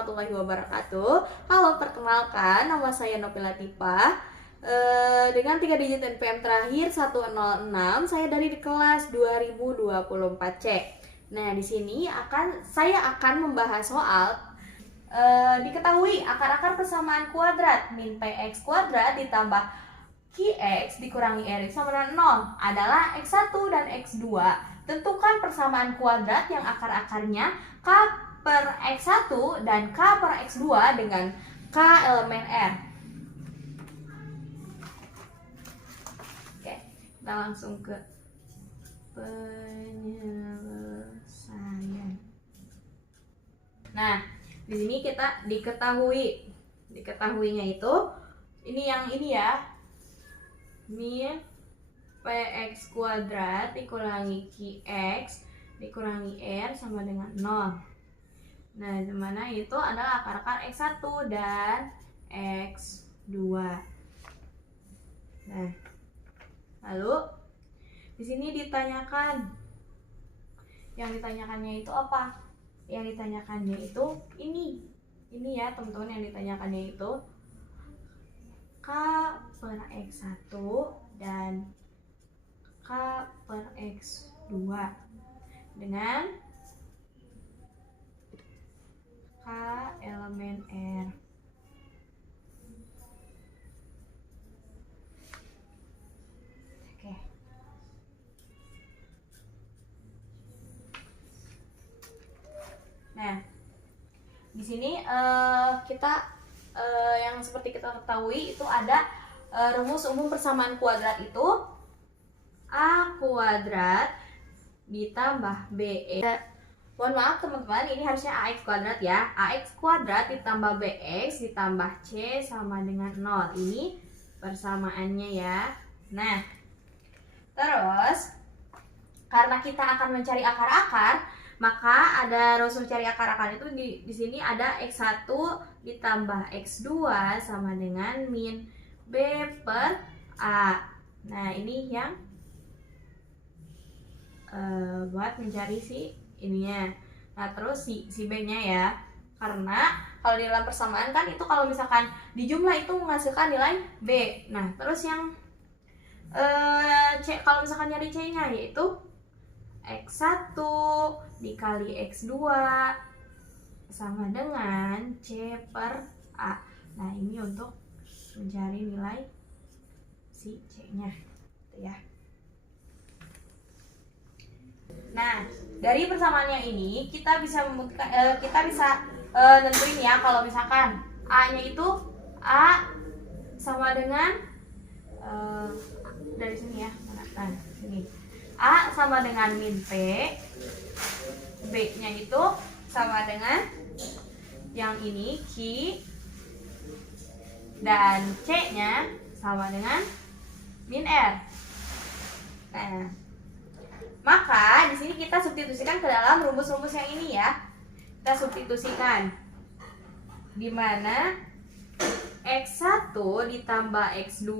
warahmatullahi wabarakatuh. Halo, perkenalkan, nama saya Novi Latifah. Dengan 3 digit NPM terakhir 106, saya dari kelas 2024C. Nah, di sini saya akan membahas soal diketahui akar-akar persamaan kuadrat min px kuadrat ditambah qx dikurangi rx sama dengan 0 adalah x1 dan x2. Tentukan persamaan kuadrat yang akar-akarnya k per x1 dan k per x2 dengan k elemen R. Oke, kita langsung ke penyelesaian. Nah, di sini kita diketahuinya itu ini ya, min px kuadrat dikurangi qx dikurangi r sama dengan 0. Nah, dimana itu adalah akar-akar x1 dan x2. Nah, lalu di sini ditanyakan, yang ditanyakannya itu apa? Yang ditanyakannya itu ini ya teman-teman, yang ditanyakannya itu k per x1 dan k per x2 dengan k elemen R. Oke. Nah, di sini kita yang seperti kita ketahui itu ada rumus umum persamaan kuadrat itu a kuadrat ditambah be. Mohon maaf teman-teman, ini harusnya ax kuadrat ya. Ax kuadrat ditambah bx ditambah c sama dengan 0. Ini persamaannya ya. Nah, terus karena kita akan mencari akar-akar, maka ada rumus mencari akar-akar itu di sini ada x1 ditambah x2 sama dengan min b per a. Nah, ini yang buat mencari si ininya. Nah, terus si b-nya ya. Karena kalau di dalam persamaan kan itu kalau misalkan di jumlah itu menghasilkan nilai b. Nah, terus yang c, kalau misalkan nyari c-nya yaitu x1 dikali x2 sama dengan c per a. Nah, ini untuk mencari nilai si c-nya gitu ya. Nah, dari persamaannya ini kita bisa membuktikan, nentuin ya kalau misalkan a-nya itu a sama dengan dari sini ya, nah sini a sama dengan min p, b-nya itu sama dengan yang ini q, dan c-nya sama dengan min r. Nah, maka di sini kita substitusikan ke dalam rumus-rumus yang ini ya. Kita substitusikan, di mana x1 ditambah x2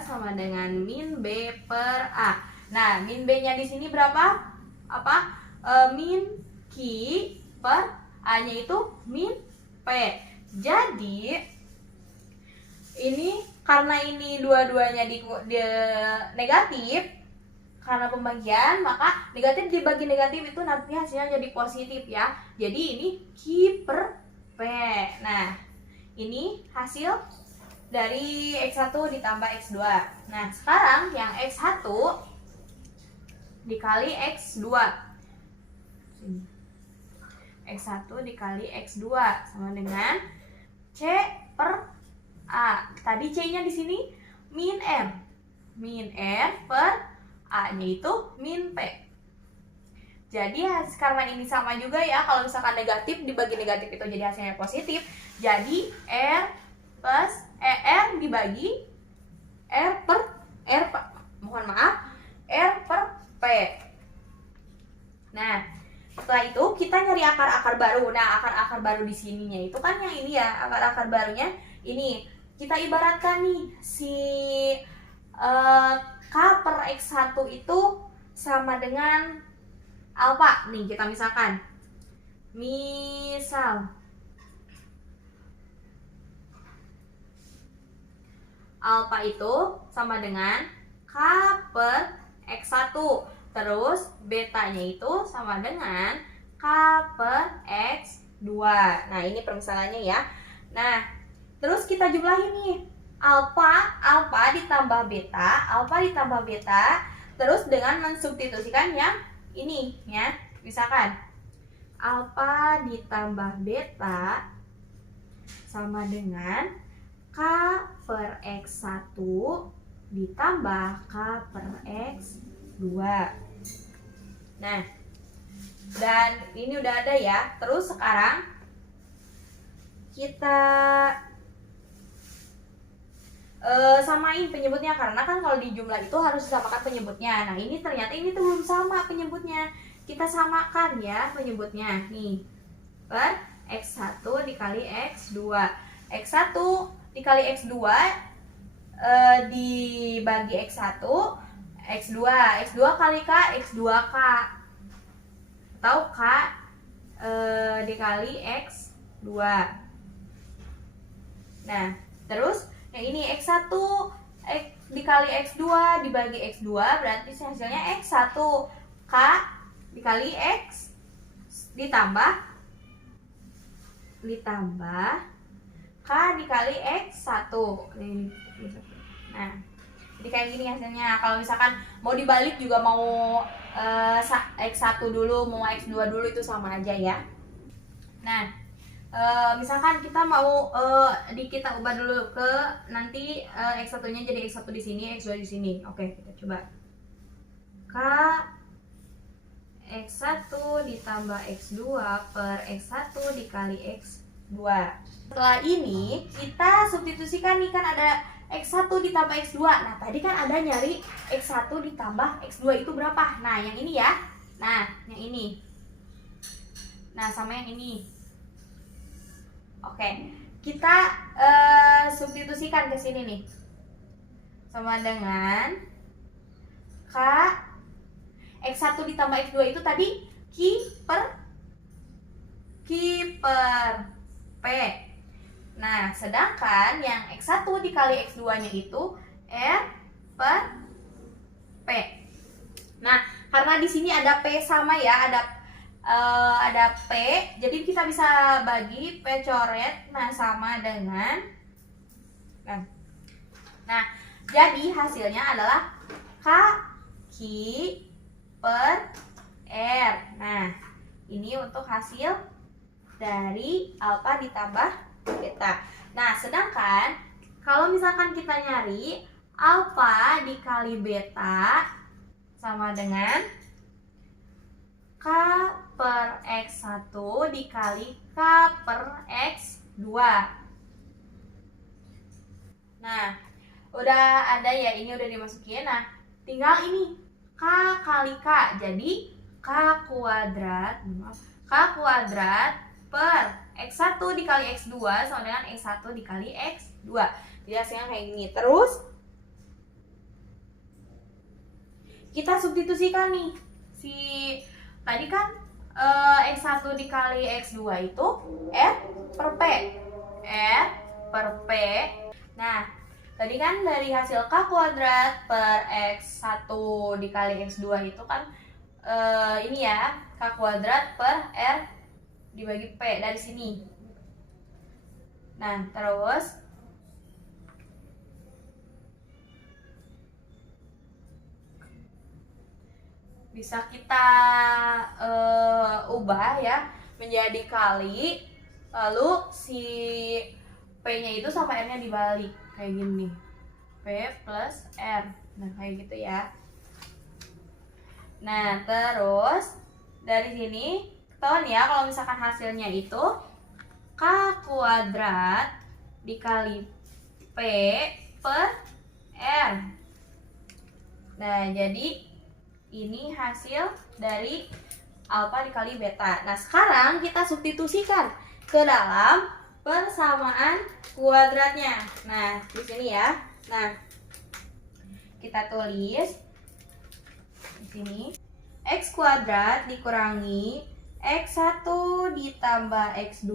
sama dengan min b per a. Nah, min b-nya di sini berapa? Min q per a-nya itu min p. Jadi ini karena ini dua-duanya di negatif, karena pembagian, maka negatif dibagi negatif itu nanti hasilnya jadi positif ya. Jadi ini q per p. Nah, ini hasil dari x1 ditambah x2. Nah, sekarang yang x1 dikali x2. X1 dikali x2 sama dengan c per a. Tadi c-nya di sini min r. Min r per a-nya itu min p. Jadi karena ini sama juga ya, kalau misalkan negatif dibagi negatif itu jadi hasilnya positif. Jadi r dibagi r per p. Nah, setelah itu kita nyari akar-akar baru. Nah, akar-akar baru di sininya itu kan yang ini ya, akar-akar barunya ini. Kita ibaratkan nih si k per x1 itu sama dengan alfa. Nih, kita misal alfa itu sama dengan K per X1. Terus betanya itu sama dengan K per X2. Nah, ini permisalannya ya. Nah, terus kita jumlahin nih. Alfa ditambah beta, terus dengan mensubstitusikan yang ini ya. Misalkan alfa ditambah beta sama dengan K per X1 ditambah K per X2. Nah, dan ini udah ada ya. Terus sekarang kita samain penyebutnya, karena kan kalau di jumlah itu harus disamakan penyebutnya. Nah, ini ternyata ini tuh belum sama penyebutnya. Kita samakan ya penyebutnya. Nih, per X1 dikali X2. X1 dikali X2 dibagi X1, X2. X2 kali K, X2K. Atau K dikali X2. Nah, terus yang ini X1 dikali X2 dibagi X2 berarti hasilnya X1. K dikali X ditambah K dikali X1. Nah, jadi kayak gini hasilnya. Kalau misalkan mau dibalik juga, mau X1 dulu, mau X2 dulu, itu sama aja ya. Nah, misalkan kita mau kita ubah dulu ke nanti X1-nya jadi X1 di sini, X2 di sini. Oke, kita coba. K X1 ditambah X2 per X1 dikali X2. Setelah ini kita substitusikan nih, kan ada X1 ditambah X2. Nah, tadi kan ada nyari X1 ditambah X2 itu berapa? Nah, yang ini ya. Nah, yang ini. Nah, sama yang ini. Oke, kita substitusikan ke sini nih. Sama dengan K X1 ditambah X2 itu tadi Q per P. Nah, sedangkan yang X1 dikali X2-nya itu R per P. Nah, karena di sini ada P sama ya, ada P, jadi kita bisa bagi P coret, nah sama dengan nah, jadi hasilnya adalah K Q per R. Nah, ini untuk hasil dari alfa ditambah beta. Nah, sedangkan kalau misalkan kita nyari alfa dikali beta sama dengan K per X1 dikali K per X2. Nah, udah ada ya, ini udah dimasukin. Nah, tinggal ini K kali K, jadi K kuadrat per X1 dikali X2 sama dengan X1 dikali X2. Jadi hasilnya kayak gini. Terus kita substitusikan nih, si tadi kan X1 dikali X2 itu R per P. Nah, tadi kan dari hasil K kuadrat per X1 dikali X2 itu kan ini ya, K kuadrat per R dibagi P dari sini. Nah, terus bisa kita ubah ya menjadi kali, lalu si P-nya itu sama R-nya dibalik kayak gini, P plus R. Nah, kayak gitu ya. Nah, terus dari sini ketahuan ya kalau misalkan hasilnya itu K kuadrat dikali P per R. Nah, jadi ini hasil dari alfa dikali beta. Nah, sekarang kita substitusikan ke dalam persamaan kuadratnya. Nah, di sini ya. Nah, kita tulis di sini X kuadrat dikurangi X1 ditambah X2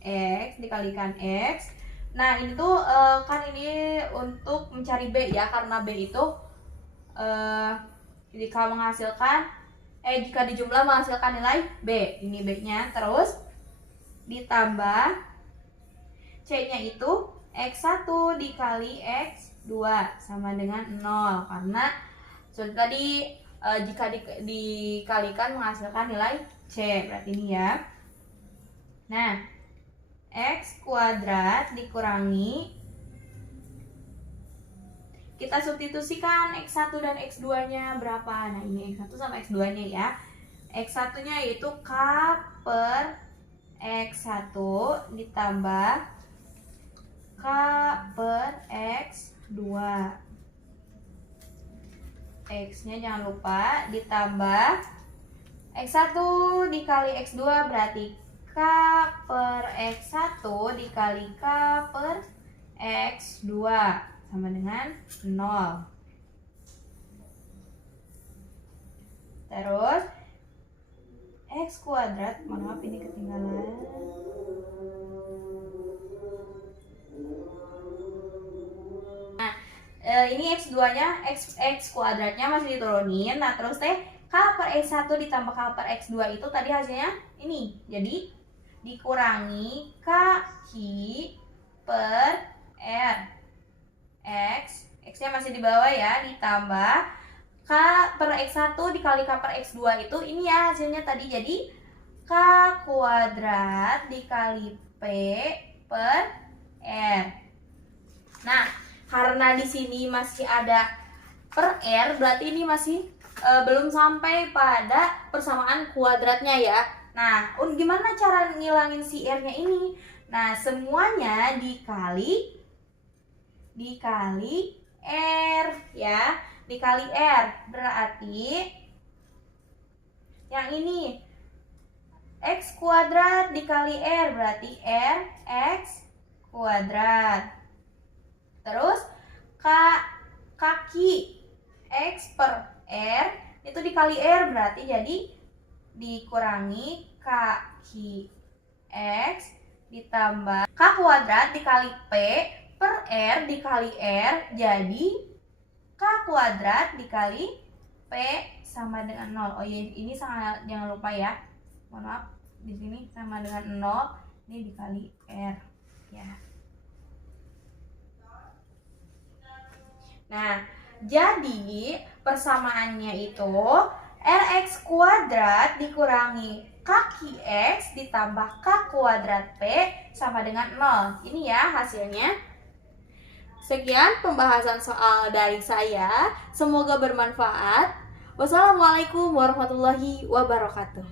X dikalikan X Nah ini tuh kan ini untuk mencari B ya, karena B itu jika menghasilkan jika dijumlah menghasilkan nilai B. Ini B-nya, terus ditambah C-nya itu X1 dikali X2 sama dengan 0, karena sudah tadi jika dikalikan menghasilkan nilai C, berarti ini ya. Nah, X kuadrat dikurangi, kita substitusikan X1 dan X2 nya berapa. Nah ini X1 sama X2 nya ya. X1 nya yaitu K per X1 ditambah K per X2, X nya jangan lupa ditambah X1 dikali X2 berarti K per X1 dikali K per X2 sama dengan 0. Terus X kuadrat, mohon maaf ini ketinggalan. Nah, ini X2 nya, X kuadratnya masih diturunin. Nah terus teh K per X1 ditambah K per X2 itu tadi hasilnya ini. Jadi dikurangi K per R. X nya masih di bawah ya, ditambah K per X1 dikali K per X2 itu ini ya hasilnya tadi. Jadi K kuadrat dikali P per R. Nah, karena di sini masih ada per R, berarti ini masih belum sampai pada persamaan kuadratnya ya. Nah, gimana cara ngilangin si R-nya ini? Nah, semuanya dikali R ya, dikali R, berarti yang ini X kuadrat dikali R berarti R X kuadrat. Terus kaki X per R itu dikali R berarti jadi dikurangi kaki X ditambah K kuadrat dikali P per R dikali R, jadi K kuadrat dikali P sama dengan 0. Oh iya, ini jangan lupa ya. Mohon maaf, di sini sama dengan 0, ini dikali R ya. Nah, jadi persamaannya itu Rx kuadrat dikurangi kaki X ditambah K kuadrat P sama dengan 0. Ini ya hasilnya. Sekian pembahasan soal dari saya. Semoga bermanfaat. Wassalamualaikum warahmatullahi wabarakatuh.